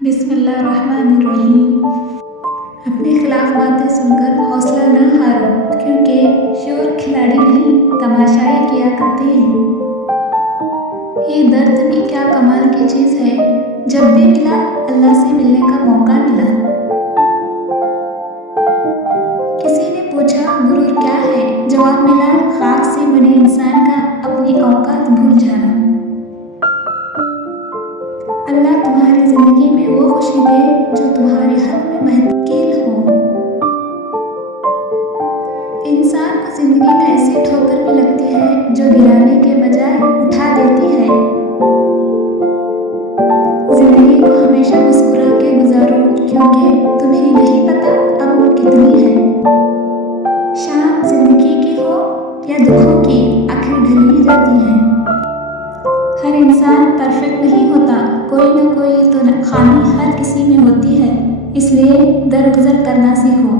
बिस्मिल्लाहिर्रहमानिर्रहीम। अपने खिलाफ बातें सुनकर हौसला न हारो, क्योंकि शोर खिलाड़ी नहीं तमाशाई किया करते हैं। ये दर्द भी क्या कमाल की चीज़ है, जब भी मिला अल्लाह से मिलने का मौका मिला। किसी ने पूछा गुरूर क्या है, जवाब मिला खाक से बने इंसान का अपनी औकात भूल जाना। अल्लाह तुम्हारी जिंदगी में वो खुशी दे जो तुम्हारे हक में महकील हो। इंसान को जिंदगी में ऐसी ठोकर भी लगती है जो गिराने के बजाय उठा देती है। जिंदगी को हमेशा मुस्कुरा के गुजारो, क्योंकि तुम्हें नहीं पता अब वो कितनी है। शाम जिंदगी की हो या दुखों की, आखिर ढली जाती है। हर इंसान परफेक्ट नहीं होता, कोई ना कोई तो खामी हर किसी में होती है, इसलिए दरगुजर करना सीखो।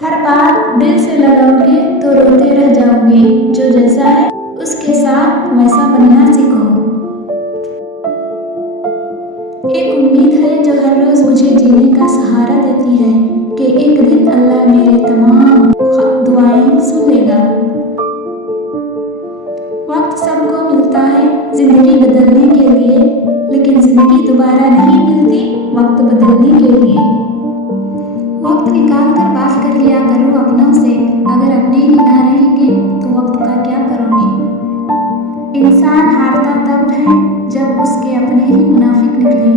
हर बात दिल से लगाओगे तो रोते रह जाओगे, जो जैसा है उसके साथ वैसा बनना सीखो। एक उम्मीद है जो हर रोज मुझे जीने का सहारा देती है कि एक दिन अल्लाह मेरे तमाम दुआएं सुन लेगा। वक्त सबको मिलता है जिंदगी बदलने के लिए, लेकिन जिंदगी दोबारा नहीं मिलती वक्त बदलने के लिए। वक्त निकाल कर बात कर लिया करो अपनों से, अगर अपने ही ना रहेंगे तो वक्त का क्या करोगे। इंसान हारता तब है जब उसके अपने ही मुनाफिक निकले।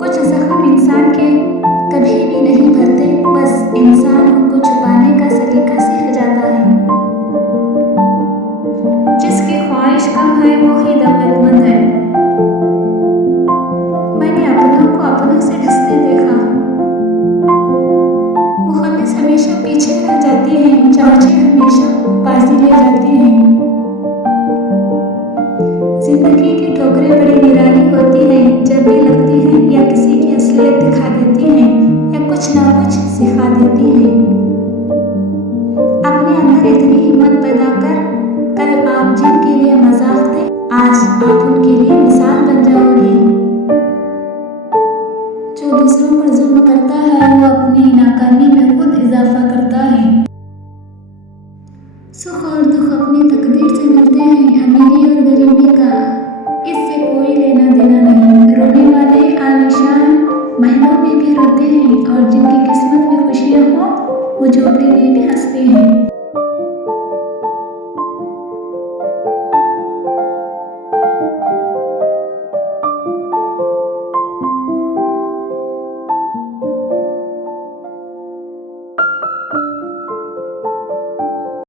कुछ जख्म इंसान के कभी भी नहीं भरते, बस इंसान उनको छुपाने का सलीका सीख जाता है। जिसकी ख्वाहिश कम है वो ही दौलतमंद है। मैंने अपनों को अपनों से ढसते देखा। मुखल्लिस हमेशा पीछे रह जाती है, चाचे हमेशा बाजी ले जाती है। जिंदगी की ठोकरें बड़ी निराली होती हैं, जब भी लगती हैं या किसी की असलियत दिखा देती हैं या कुछ ना कुछ सिखा देती हैं। अपने अंदर इतनी हिम्मत पैदा कर, कल आप जिनके लिए मजाक थे आज आप उनके लिए मिसाल बन जाओगे। जो दूसरों पर जुल्म करता है वो अपनी नाकामी में खुद इजाफा करता है। सुख और दुख अपनी तकदीर से मिलते हैं, अमीरी और गरीबी का इससे कोई लेना देना नहीं। रोने वाले आलिशान महलों में भी रोते हैं, और जिनकी किस्मत में खुशियां हो वो झोपड़ी में भी हंसते हैं।